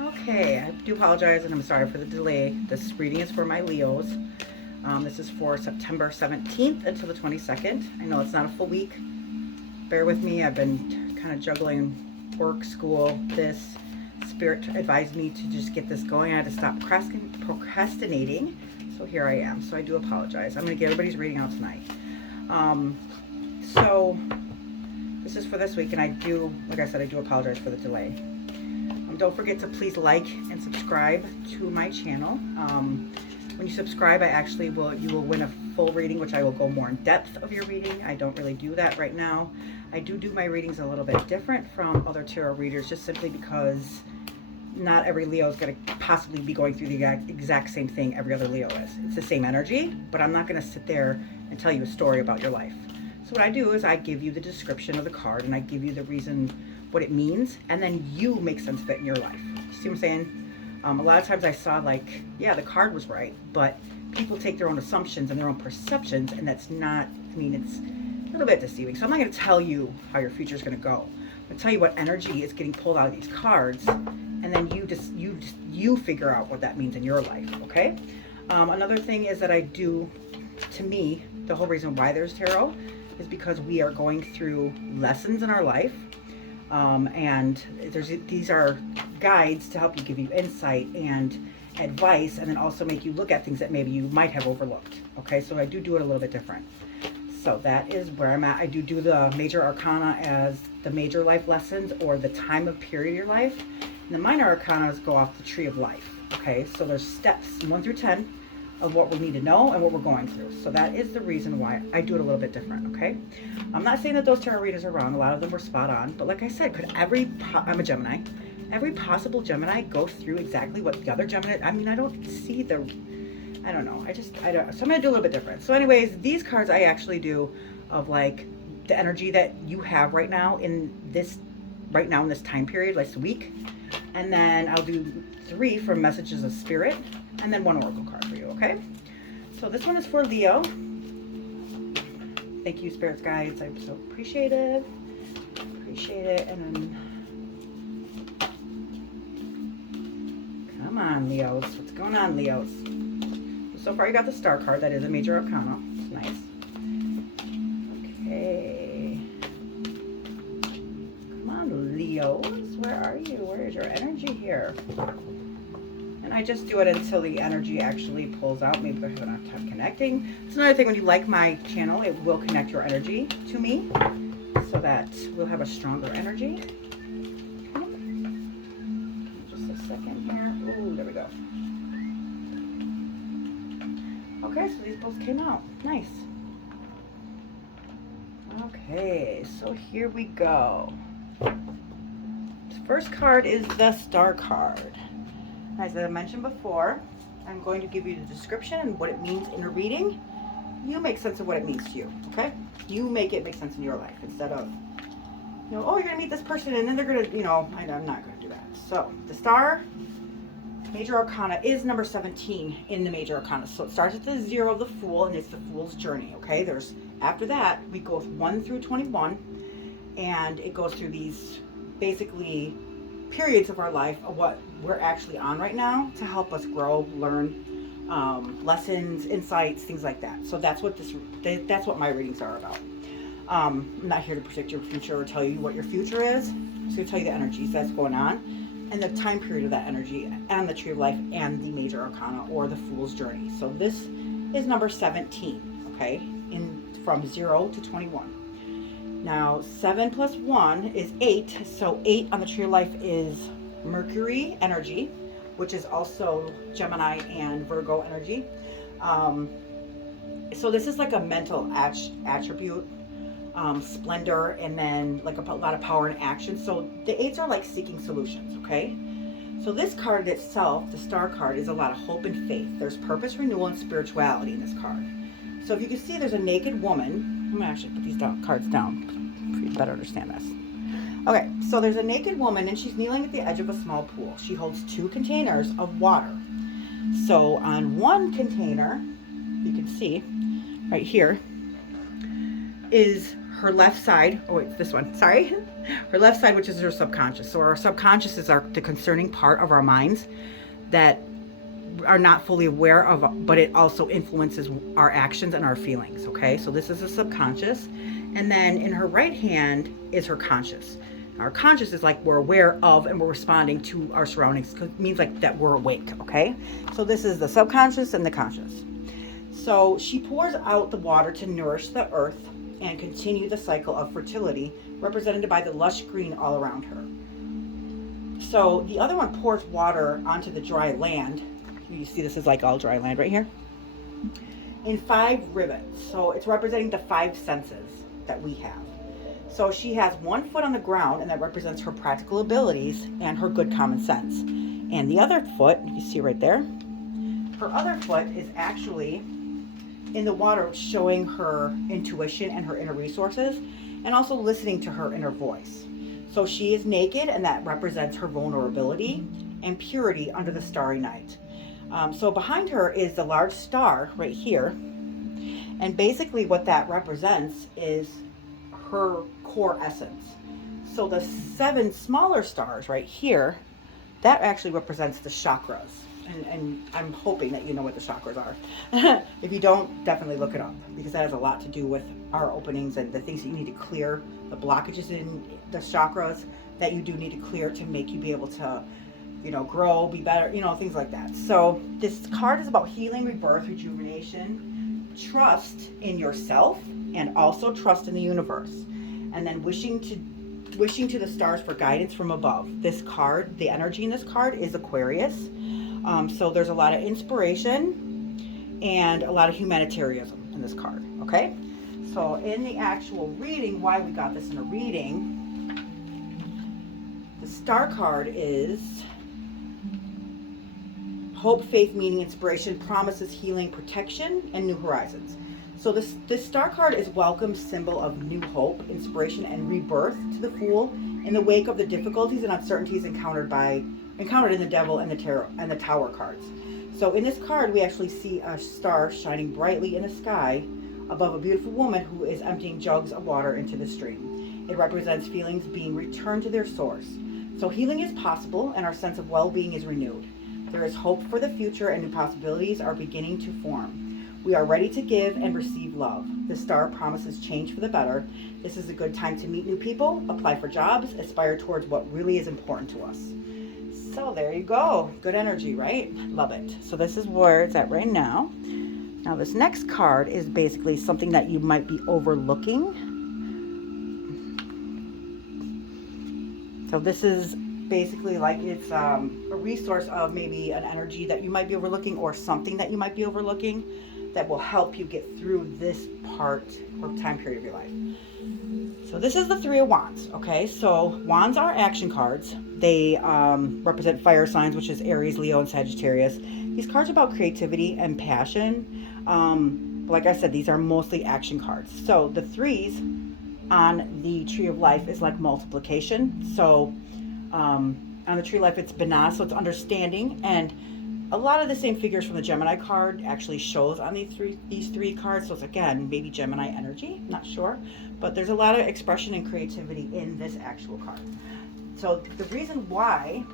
Okay, I do apologize and I'm sorry for the delay. This reading is for my Leos. This is for September 17th until the 22nd. I know it's not a full week. Bear with me. I've been kind of juggling work, school, this. Spirit advised me to just get this going. I had to stop procrastinating. So here I am. So I do apologize. I'm going to get everybody's reading out tonight. So this is for this week, and I do, like I said, I do apologize for the delay. Don't forget to please like and subscribe to my channel. When you subscribe, you will win a full reading, which I will go more in depth of your reading. I don't really do that right now. I do my readings a little bit different from other tarot readers, just simply because not every Leo is going to possibly be going through the exact same thing every other Leo is. It's the same energy, but I'm not going to sit there and tell you a story about your life. So what I do is I give you the description of the card, and I give you the reason, what it means, and then you make sense of it in your life. You see what I'm saying? A lot of times I saw like, yeah, the card was right, but people take their own assumptions and their own perceptions, and that's not, I mean, it's a little bit deceiving. So I'm not going to tell you how your future is going to go. I'm going to tell you what energy is getting pulled out of these cards, and then you figure out what that means in your life, okay? Another thing is that I do, to me, the whole reason why there's tarot is because we are going through lessons in our life. And these are guides to help you, give you insight and advice, and then also make you look at things that maybe you might have overlooked. Okay, so I do it a little bit different. So that is where I'm at. I do the major arcana as the major life lessons or the time of period of your life. And the minor arcana go off the tree of life. Okay, so there's steps 1 through 10 of what we need to know and what we're going through. So that is the reason why I do it a little bit different, okay? I'm not saying that those tarot readers are wrong. A lot of them were spot on. But like I said, I'm a Gemini. Every possible Gemini go through exactly what the other Gemini, I mean, I don't see the, I don't know. I don't, so I'm going to do a little bit different. So anyways, these cards I actually do of like the energy that you have right now in this time period, like this week. And then I'll do 3 from Messages of Spirit, and then 1 oracle card for you, okay? So this one is for Leo. Thank you, spirits, guides. I'm so appreciative. Appreciate it. And then, come on, Leos. What's going on, Leos? So far, you got the Star card. That is a major arcana. It's nice. Okay. Come on, Leos. Where are you? Where is your energy here? And I just do it until the energy actually pulls out. Maybe they're having a hard time connecting. It's another thing, when you like my channel, it will connect your energy to me so that we'll have a stronger energy. Okay. Just a second here. Ooh, there we go. Okay, so these both came out. Nice. Okay, so here we go. The first card is the Star card. As I mentioned before, I'm going to give you the description and what it means in a reading. You make sense of what it means to you, okay? You make it make sense in your life instead of, oh, you're going to meet this person and then they're going to, I'm not going to do that. So the Star major arcana is number 17 in the major arcana. So it starts at the 0 of the Fool, and it's the Fool's journey, okay? After that, we go 1 through 21, and it goes through these basically periods of our life of what we're actually on right now to help us grow, learn, lessons, insights, things like that. So that's what my readings are about. I'm not here to predict your future or tell you what your future is. I'm just going to tell you the energies that's going on and the time period of that energy and the Tree of Life and the major arcana or the Fool's journey. So this is number 17, okay, from 0 to 21. Now, 7 plus 1 is 8. So 8 on the Tree of Life is Mercury energy, which is also Gemini and Virgo energy. So this is like a mental attribute, splendor, and then like a lot of power and action. So the 8s are like seeking solutions, okay? So this card itself, the Star card, is a lot of hope and faith. There's purpose, renewal, and spirituality in this card. So if you can see, there's a naked woman. I'm gonna actually put these cards down for you to better understand this. Okay, so there's a naked woman and she's kneeling at the edge of a small pool. She holds 2 containers of water. So on one container, you can see right here, is her left side. Oh wait, this one, sorry. Her left side, which is her subconscious. So our subconscious is the concerning part of our minds that are not fully aware of, but it also influences our actions and our feelings. Okay, so this is the subconscious. And then in her right hand is her conscious. Our conscious is like we're aware of and we're responding to our surroundings. It means like that we're awake. Okay, so this is the subconscious and the conscious. So she pours out the water to nourish the earth and continue the cycle of fertility, represented by the lush green all around her. So the other one pours water onto the dry land. You see this is like all dry land right here. In 5 rivets. So it's representing the 5 senses that we have. So she has 1 foot on the ground, and that represents her practical abilities and her good common sense. And the other foot, you see right there, her other foot is actually in the water, showing her intuition and her inner resources, and also listening to her inner voice. So she is naked, and that represents her vulnerability and purity under the starry night. So behind her is the large star right here, and basically what that represents is her core essence. So the 7 smaller stars right here, that actually represents the chakras. And I'm hoping that you know what the chakras are. If you don't, definitely look it up, because that has a lot to do with our openings and the things that you need to clear, the blockages in the chakras that you do need to clear to make you be able to, grow, be better, things like that. So this card is about healing, rebirth, rejuvenation, trust in yourself, and also trust in the universe. And then wishing to the stars for guidance from above. This card, the energy in this card is Aquarius. So there's a lot of inspiration and a lot of humanitarianism in this card, okay? So in the actual reading, why we got this in a reading, the star card is hope, faith, meaning, inspiration, promises, healing, protection, and new horizons. So this star card is welcome symbol of new hope, inspiration, and rebirth to the Fool in the wake of the difficulties and uncertainties encountered in the Devil and the Tarot and the Tower cards. So in this card, we actually see a star shining brightly in the sky above a beautiful woman who is emptying jugs of water into the stream. It represents feelings being returned to their source. So healing is possible, and our sense of well-being is renewed. There is hope for the future, and new possibilities are beginning to form. We are ready to give and receive love. The star promises change for the better. This is a good time to meet new people, apply for jobs, aspire towards what really is important to us. So there you go. Good energy, right? Love it. So this is where it's at right now. Now this next card is basically something that you might be overlooking. So this is basically like it's a resource of maybe an energy that you might be overlooking, or something that you might be overlooking that will help you get through this part or time period of your life. So this is the 3 of Wands, okay? So Wands are action cards. They represent fire signs, which is Aries, Leo, and Sagittarius. These cards are about creativity and passion. Like I said, these are mostly action cards. So the 3s on the Tree of Life is like multiplication. So on the Tree of Life, it's Binah, so it's understanding. And a lot of the same figures from the Gemini card actually shows on these three cards. So it's, again, maybe Gemini energy, not sure. But there's a lot of expression and creativity in this actual card. So the reason why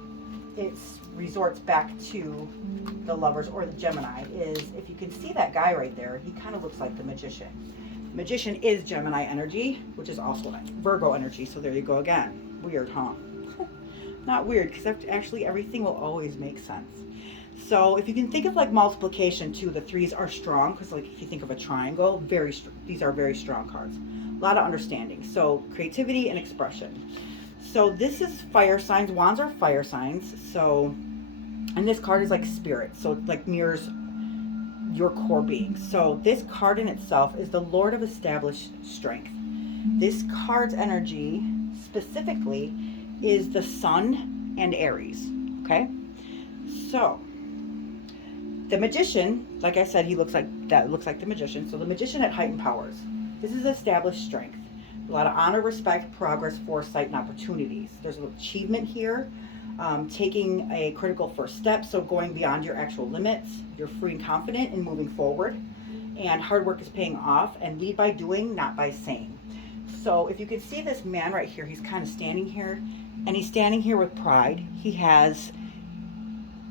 it resorts back to the Lovers or the Gemini is, if you can see that guy right there, he kind of looks like the Magician. Magician is Gemini energy, which is also Virgo energy. So there you go again. Weird, huh? Not weird, because actually everything will always make sense. So if you can think of like multiplication too, the 3s are strong, because like if you think of a triangle, these are very strong cards. A lot of understanding. So creativity and expression. So this is fire signs. Wands are fire signs. So, and this card is like spirit. So it like mirrors your core being. So this card in itself is the Lord of Established Strength. This card's energy specifically is the Sun and Aries. Okay. So the Magician, like I said, looks like the Magician. So the Magician at heightened powers. This is established strength. A lot of honor, respect, progress, foresight, and opportunities. There's an achievement here. Taking a critical first step, so going beyond your actual limits. You're free and confident in moving forward. And hard work is paying off. And lead by doing, not by saying. So if you can see this man right here, he's kind of standing here, and he's standing here with pride. He has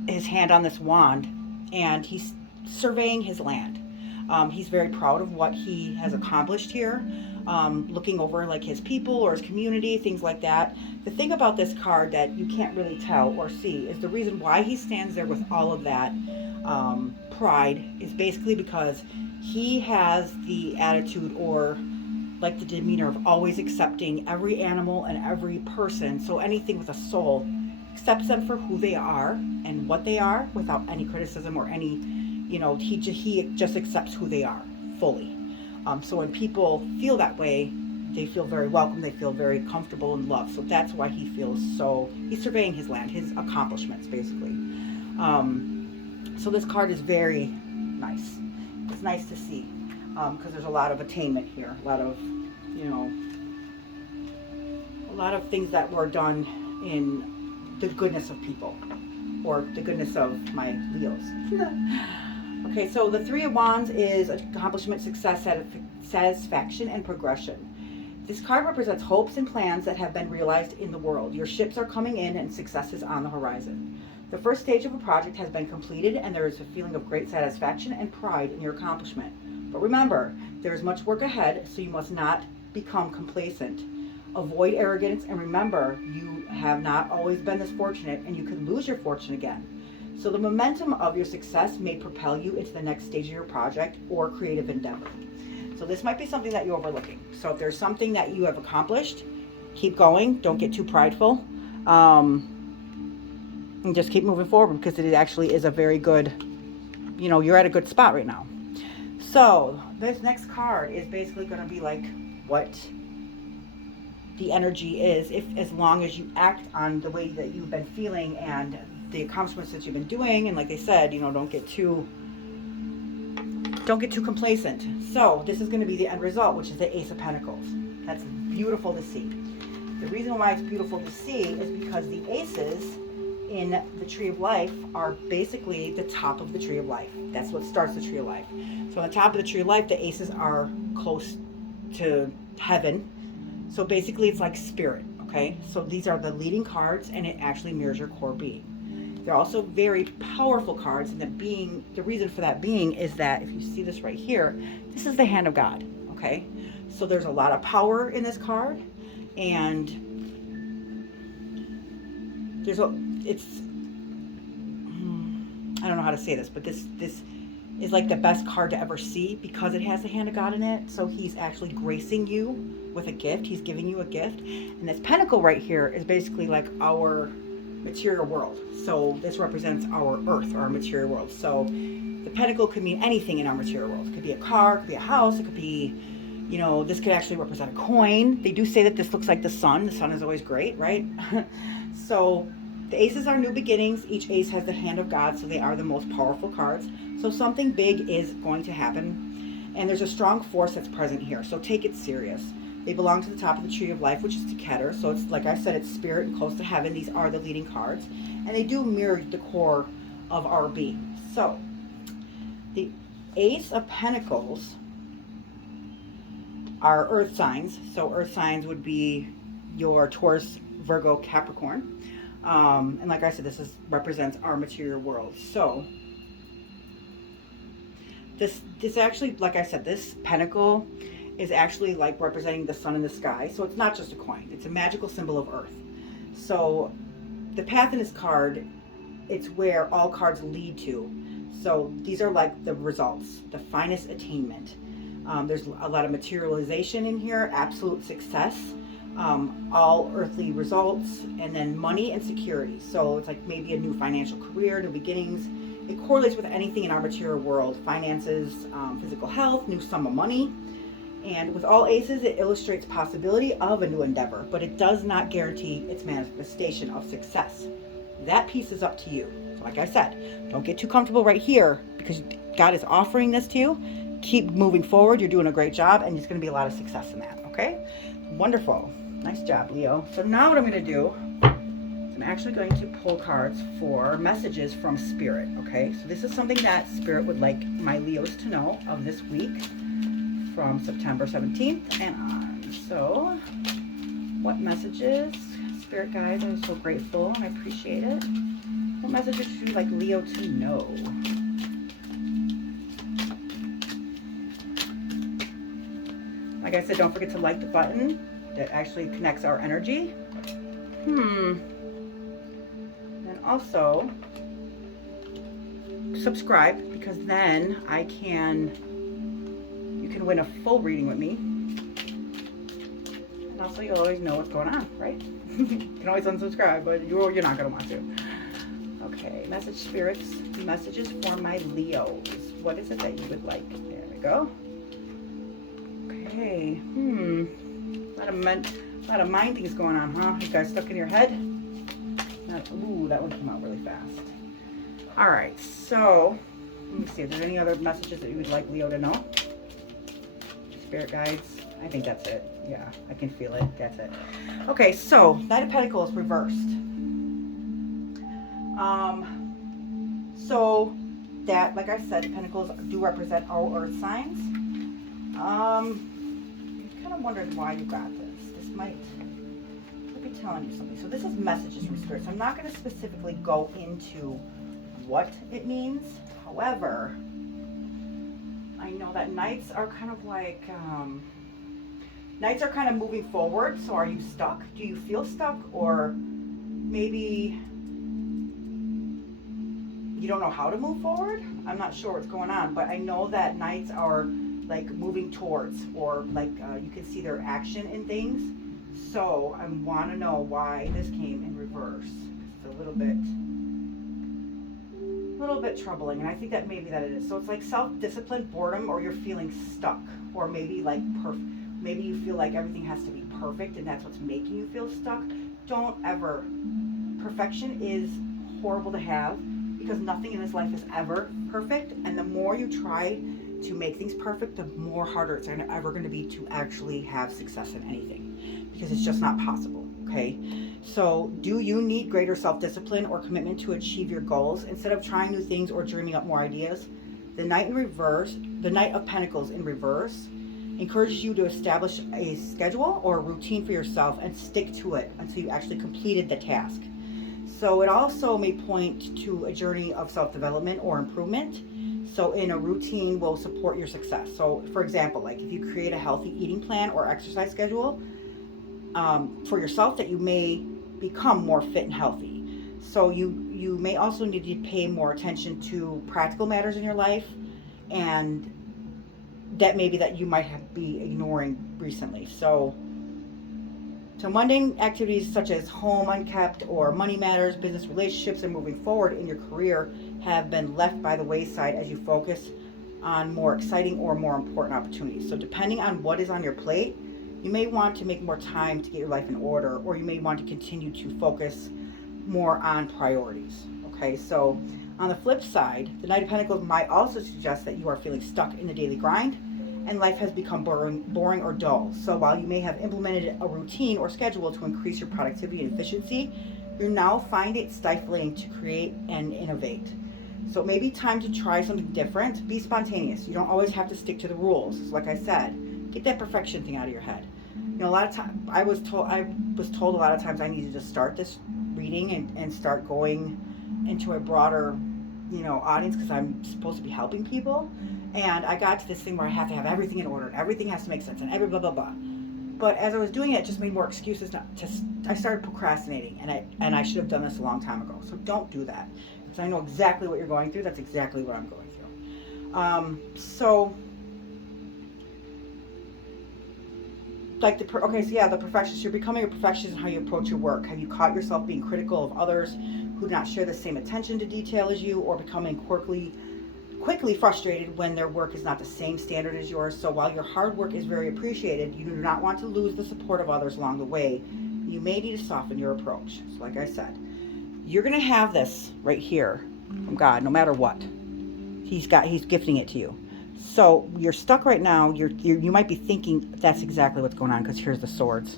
his hand on this wand, and he's surveying his land. He's very proud of what he has accomplished here, looking over like his people or his community, things like that. The thing about this card that you can't really tell or see is the reason why he stands there with all of that pride is basically because he has the attitude or like the demeanor of always accepting every animal and every person. So anything with a soul, accepts them for who they are and what they are without any criticism or any, he just accepts who they are fully. So when people feel that way, they feel very welcome, they feel very comfortable and loved. So that's why he feels he's surveying his land, his accomplishments basically. So this card is very nice. It's nice to see because there's a lot of attainment here, a lot of things that were done in the goodness of people, or the goodness of my Leos. Okay, so the Three of Wands is accomplishment, success, satisfaction, and progression. This card represents hopes and plans that have been realized in the world. Your ships are coming in and success is on the horizon. The first stage of a project has been completed and there is a feeling of great satisfaction and pride in your accomplishment. But remember, there is much work ahead, so you must not become complacent. Avoid arrogance and remember, you have not always been this fortunate and you could lose your fortune again. So the momentum of your success may propel you into the next stage of your project or creative endeavor. So this might be something that you're overlooking. So if there's something that you have accomplished, keep going. Don't get too prideful. And just keep moving forward because it actually is a very good, you're at a good spot right now. So this next card is basically going to be like what the energy is, as long as you act on the way that you've been feeling and the accomplishments that you've been doing. And like they said, don't get too complacent. So this is going to be the end result, which is the Ace of Pentacles. That's beautiful to see. The reason why it's beautiful to see is because the aces in the Tree of Life are basically the top of the Tree of Life. That's what starts the Tree of Life. So on the top of the Tree of Life, the aces are close to heaven. So basically it's like spirit, okay? So these are the leading cards and it actually mirrors your core being. They're also very powerful cards, and the reason for that being is that if you see this right here, this is the hand of God, okay? So there's a lot of power in this card, and I don't know how to say this, but this is like the best card to ever see because it has the hand of God in it. So he's actually gracing you with a gift. He's giving you a gift. And this pentacle right here is basically like our material world. So this represents our earth, our material world. So the pentacle could mean anything in our material world. It could be a car, it could be a house, it could be, this could actually represent a coin. They do say that this looks like the sun. The sun is always great, right? So the aces are new beginnings. Each ace has the hand of God, so they are the most powerful cards. So something big is going to happen, and there's a strong force that's present here. So take it serious. They belong to the top of the Tree of Life, which is Decatur. So it's, like I said, it's spirit and close to heaven. These are the leading cards, and they do mirror the core of our being. So the Ace of Pentacles are earth signs. So earth signs would be your Taurus, Virgo, Capricorn. And like I said, this represents our material world. So this actually, like I said, this pentacle is actually like representing the sun in the sky. So it's not just a coin. It's a magical symbol of earth. So the path in this card, it's where all cards lead to. So these are like the results, the finest attainment. There's a lot of materialization in here, absolute success. All earthly results, and then money and security. So it's like maybe a new financial career, new beginnings. It correlates with anything in our material world, finances, physical health, new sum of money. And with all aces, it illustrates possibility of a new endeavor, but it does not guarantee its manifestation of success. That piece is up to you. So like I said, don't get too comfortable right here because God is offering this to you. Keep moving forward. You're doing a great job, and there's going to be a lot of success in that, okay? Wonderful. Nice job, Leo. So now what I'm going to do is I'm actually going to pull cards for messages from Spirit, okay? So this is something that Spirit would like my Leos to know of this week from September 17th and on. So, what messages, Spirit guides, I'm so grateful and I appreciate it. What messages would you like Leo to know? Like I said, don't forget to like the button that actually connects our energy. And also subscribe, because then you can win a full reading with me. And also you'll always know what's going on, right? You can always unsubscribe, but you're not going to want to. Okay, message spirits, messages for my Leos. What is it that you would like? There we go. Okay, a lot of mind things going on, huh? You guys stuck in your head? Ooh, that one came out really fast. All right, so let me see if there's any other messages that you would like Leo to know. Spirit guides, I think that's it. Yeah, I can feel it. That's it. Okay, so Knight of Pentacles reversed. So that, like I said, Pentacles do represent our earth signs. I'm kind of wondering why you got this. This might be telling you something. So this is messages from Spirit. So I'm not going to specifically go into what it means. However, I know that Knights are kind of like, Knights are kind of moving forward. So are you stuck? Do you feel stuck? Or maybe you don't know how to move forward? I'm not sure what's going on, but I know that Knights are like moving towards, or like you can see their action in things. So I want to know why this came in reverse. It's a little bit troubling, and I think that maybe that it is. So it's like self-discipline, boredom, or you're feeling stuck, or maybe like maybe you feel like everything has to be perfect, and that's what's making you feel stuck. Don't ever. Perfection is horrible to have, because nothing in this life is ever perfect, and the more you try to make things perfect, the more harder it's ever going to be to actually have success in anything, because it's just not possible. Okay, so do you need greater self-discipline or commitment to achieve your goals instead of trying new things or dreaming up more ideas? The Knight in reverse, the Knight of Pentacles in reverse, encourages you to establish a schedule or a routine for yourself and stick to it until you actually completed the task. So it also may point to a journey of self-development or improvement. So in a routine will support your success. So for example, like if you create a healthy eating plan or exercise schedule for yourself, that you may become more fit and healthy. So you may also need to pay more attention to practical matters in your life, and that maybe that you might be ignoring recently. So mundane activities such as home unkept or money matters, business relationships, and moving forward in your career have been left by the wayside as you focus on more exciting or more important opportunities. So depending on what is on your plate, you may want to make more time to get your life in order, or you may want to continue to focus more on priorities. Okay, so on the flip side, the Knight of Pentacles might also suggest that you are feeling stuck in the daily grind and life has become boring or dull. So while you may have implemented a routine or schedule to increase your productivity and efficiency, you now find it stifling to create and innovate. So it may be time to try something different. Be spontaneous. You don't always have to stick to the rules. Like I said, get that perfection thing out of your head. You know, a lot of times I was told a lot of times I needed to start this reading and start going into a broader, audience, because I'm supposed to be helping people. And I got to this thing where I have to have everything in order and everything has to make sense and every blah blah blah. But as I was doing it just made more excuses I started procrastinating, and I should have done this a long time ago. So don't do that, because I know exactly what you're going through. That's exactly what I'm going through. So like the perfectionist. You're becoming a perfectionist in how you approach your work. Have you caught yourself being critical of others who do not share the same attention to detail as you, or becoming quickly frustrated when their work is not the same standard as yours? So while your hard work is very appreciated, you do not want to lose the support of others along the way. You may need to soften your approach. So like I said, you're going to have this right here from God, no matter what. He's gifting it to you. So you're stuck right now. You might be thinking that's exactly what's going on, because here's the swords.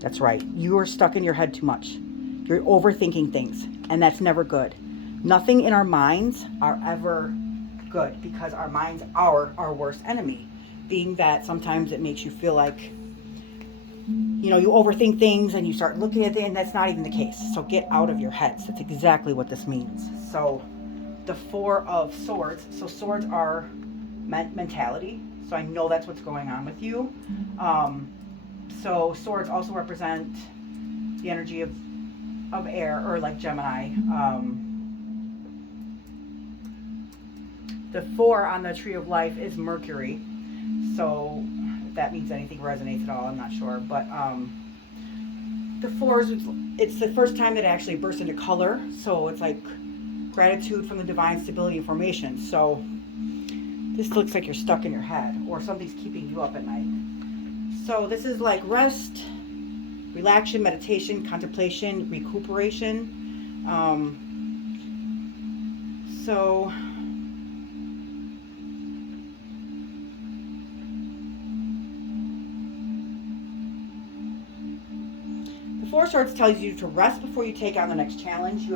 That's right. You are stuck in your head too much. You're overthinking things, and that's never good. Nothing in our minds are ever good, because our minds are our worst enemy, being that sometimes it makes you feel like you overthink things and you start looking at it, and that's not even the case. So get out of your heads. That's exactly what this means. So the Four of Swords. So swords are mentality. So I know that's what's going on with you. So swords also represent the energy of air, or like Gemini. The 4 on the Tree of Life is Mercury. So if that means anything resonates at all, I'm not sure. But the 4s, it's the first time that it actually bursts into color. So it's like gratitude from the divine stability and formation. So this looks like you're stuck in your head, or something's keeping you up at night. So this is like rest, relaxation, meditation, contemplation, recuperation. So the Four Swords tells you to rest before you take on the next challenge. You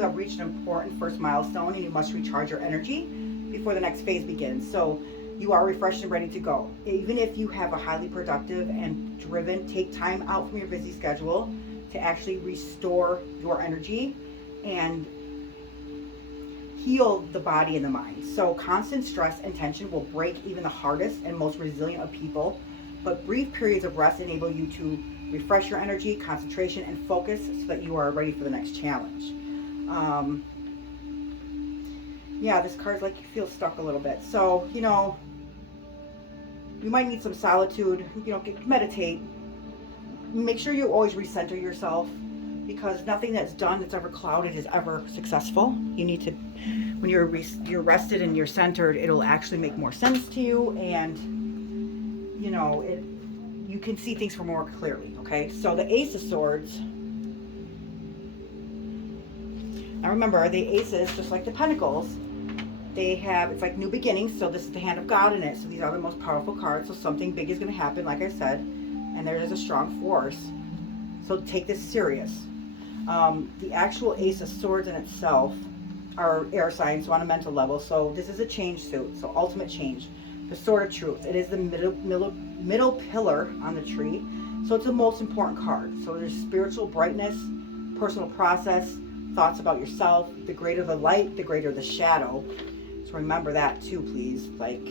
have reached an important first milestone, and you must recharge your energy before the next phase begins. So you are refreshed and ready to go. Even if you have a highly productive and driven, take time out from your busy schedule to actually restore your energy and heal the body and the mind. So constant stress and tension will break even the hardest and most resilient of people, but brief periods of rest enable you to refresh your energy, concentration, and focus so that you are ready for the next challenge. Yeah, this card's like you feel stuck a little bit. So, you might need some solitude, meditate. Make sure you always recenter yourself, because nothing that's done that's ever clouded is ever successful. You need to, when you're rested and you're centered, it'll actually make more sense to you, and you can see things more clearly. Okay, so the Ace of Swords. Now remember, the aces, just like the pentacles, it's like new beginnings. So this is the hand of God in it. So these are the most powerful cards. So something big is going to happen, like I said, and there is a strong force. So take this serious. The actual Ace of Swords in itself are air signs, so on a mental level. So this is a change suit. So ultimate change, the Sword of Truth. It is the middle pillar on the tree. So it's the most important card. So there's spiritual brightness, personal process, thoughts about yourself. The greater the light, the greater the shadow. So remember that too, please. Like,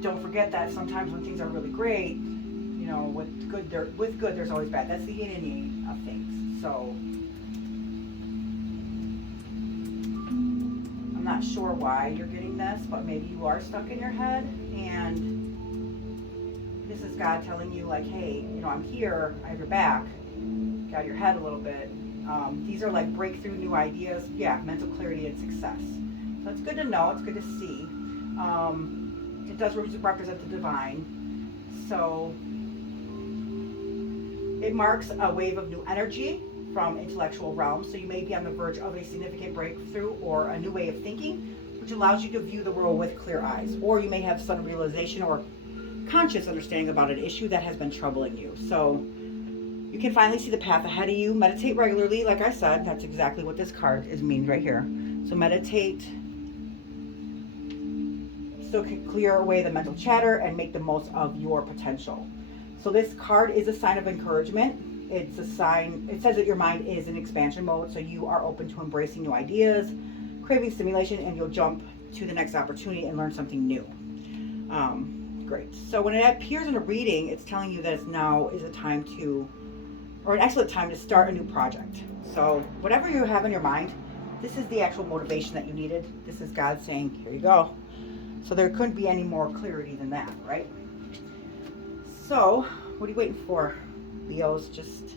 don't forget that sometimes when things are really great, with good there's always bad. That's the yin and yang of things. So I'm not sure why you're getting this, but maybe you are stuck in your head, and this is God telling you, like, hey, I'm here, I have your back, got your head a little bit. These are like breakthrough new ideas, mental clarity and success. So it's good to know, it's good to see. It does represent the divine. So it marks a wave of new energy from intellectual realms. So you may be on the verge of a significant breakthrough or a new way of thinking, which allows you to view the world with clear eyes. Or you may have some realization or conscious understanding about an issue that has been troubling you. So you can finally see the path ahead of you. Meditate regularly, like I said. That's exactly what this card is meaning right here. So meditate so it can clear away the mental chatter and make the most of your potential. So this card is a sign of encouragement. It's a sign, it says that your mind is in expansion mode, so you are open to embracing new ideas, craving stimulation, and you'll jump to the next opportunity and learn something new. Great. So when it appears in a reading, it's telling you that it's now is a time to, or an excellent time to start a new project. So whatever you have in your mind, this is the actual motivation that you needed. This is God saying, here you go. So there couldn't be any more clarity than that, right? So what are you waiting for, Leos? Just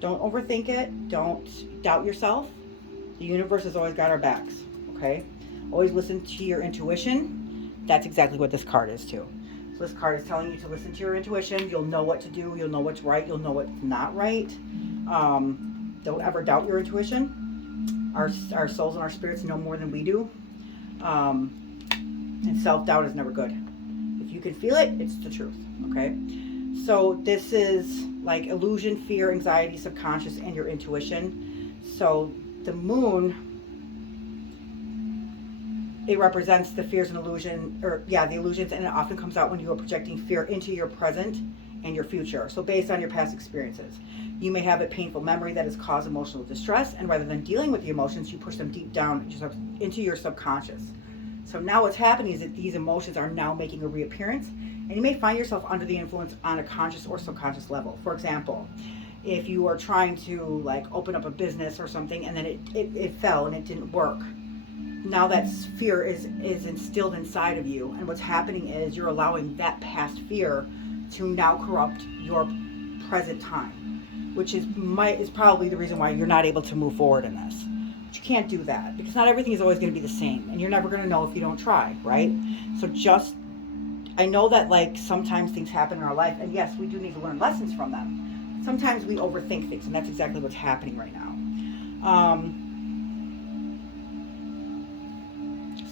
don't overthink it. Don't doubt yourself. The universe has always got our backs, okay? Always listen to your intuition. That's exactly what this card is too. So this card is telling you to listen to your intuition. You'll know what to do. You'll know what's right. You'll know what's not right. Don't ever doubt your intuition. Our souls and our spirits know more than we do. And self-doubt is never good. If you can feel it, it's the truth, okay? So this is like illusion, fear, anxiety, subconscious, and your intuition. So the moon it represents the fears and illusion, or yeah, the illusions, and it often comes out when you are projecting fear into your present and your future. So based on your past experiences, you may have a painful memory that has caused emotional distress, and rather than dealing with the emotions, you push them deep down into your subconscious. So now what's happening is that these emotions are now making a reappearance, and you may find yourself under the influence on a conscious or subconscious level. For example, if you are trying to like open up a business or something, and then it fell and it didn't work, now that fear is instilled inside of you, and what's happening is you're allowing that past fear to now corrupt your present time, which is probably the reason why you're not able to move forward in this. But you can't do that because not everything is always going to be the same, and you're never going to know if you don't try, right? So I know that like sometimes things happen in our life, and yes, we do need to learn lessons from them. Sometimes we overthink things, and that's exactly what's happening right now.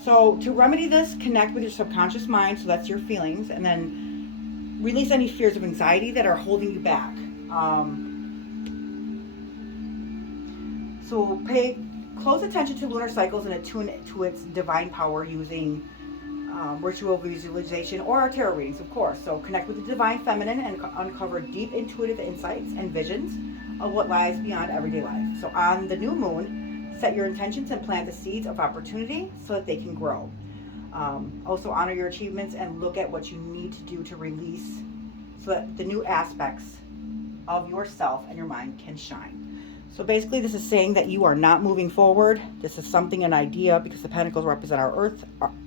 So to remedy this, connect with your subconscious mind, so that's your feelings, and then release any fears of anxiety that are holding you back. So pay close attention to lunar cycles and attune to its divine power using ritual visualization or our tarot readings, of course. So connect with the divine feminine and uncover deep intuitive insights and visions of what lies beyond everyday life. So on the new moon, set your intentions and plant the seeds of opportunity so that they can grow. Also honor your achievements and look at what you need to do to release so that the new aspects of yourself and your mind can shine. So basically this is saying that you are not moving forward. This is something, an idea, because the pentacles represent our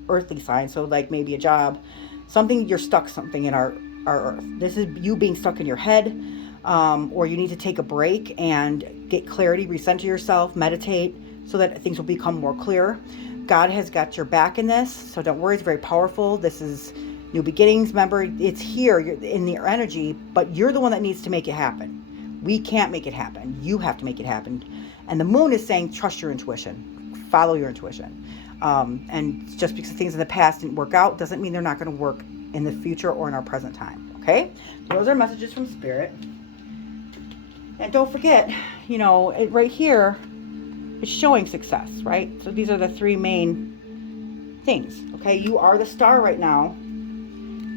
earthly sign. So like maybe a job, something, you're stuck something in our earth. This is you being stuck in your head, or you need to take a break and get clarity, recenter yourself, meditate so that things will become more clear. God has got your back in this, so don't worry, it's very powerful. This is new beginnings. Remember, it's here, you're in the energy, but you're the one that needs to make it happen. We can't make it happen. You have to make it happen. And the moon is saying, trust your intuition, follow your intuition. And just because things in the past didn't work out doesn't mean they're not going to work in the future or in our present time. Okay? Those are messages from Spirit. And don't forget, right here, it's showing success, right? So these are the three main things. Okay? You are the star right now.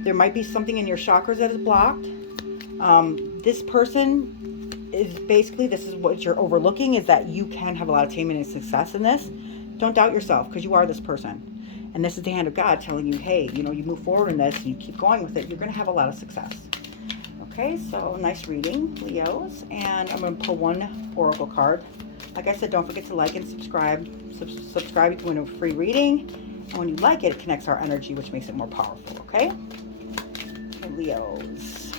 There might be something in your chakras that is blocked. This person is basically, this is what you're overlooking, is that you can have a lot of attainment and success in this. Don't doubt yourself, because you are this person. And this is the hand of God telling you, hey, you move forward in this, you keep going with it, you're going to have a lot of success. Okay, so nice reading, Leos. And I'm going to pull one oracle card. Like I said, don't forget to like and subscribe. Subscribe to win a free reading. And when you like it, it connects our energy, which makes it more powerful, okay? Okay, Leos.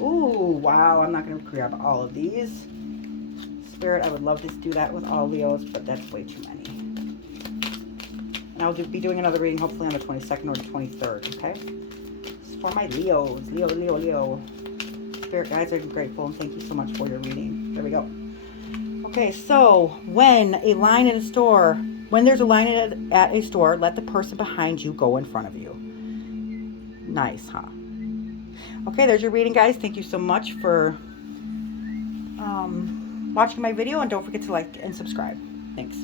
Ooh, wow, I'm not going to grab all of these. Spirit, I would love to do that with all Leos, but that's way too many. And I'll be doing another reading hopefully on the 22nd or the 23rd, okay? It's for my Leos. Leo. Spirit guides, I'm grateful, and thank you so much for your reading. There we go. Okay, so when there's a line at a store, let the person behind you go in front of you. Nice, huh? Okay, there's your reading, guys. Thank you so much for watching my video, and don't forget to like and subscribe. Thanks.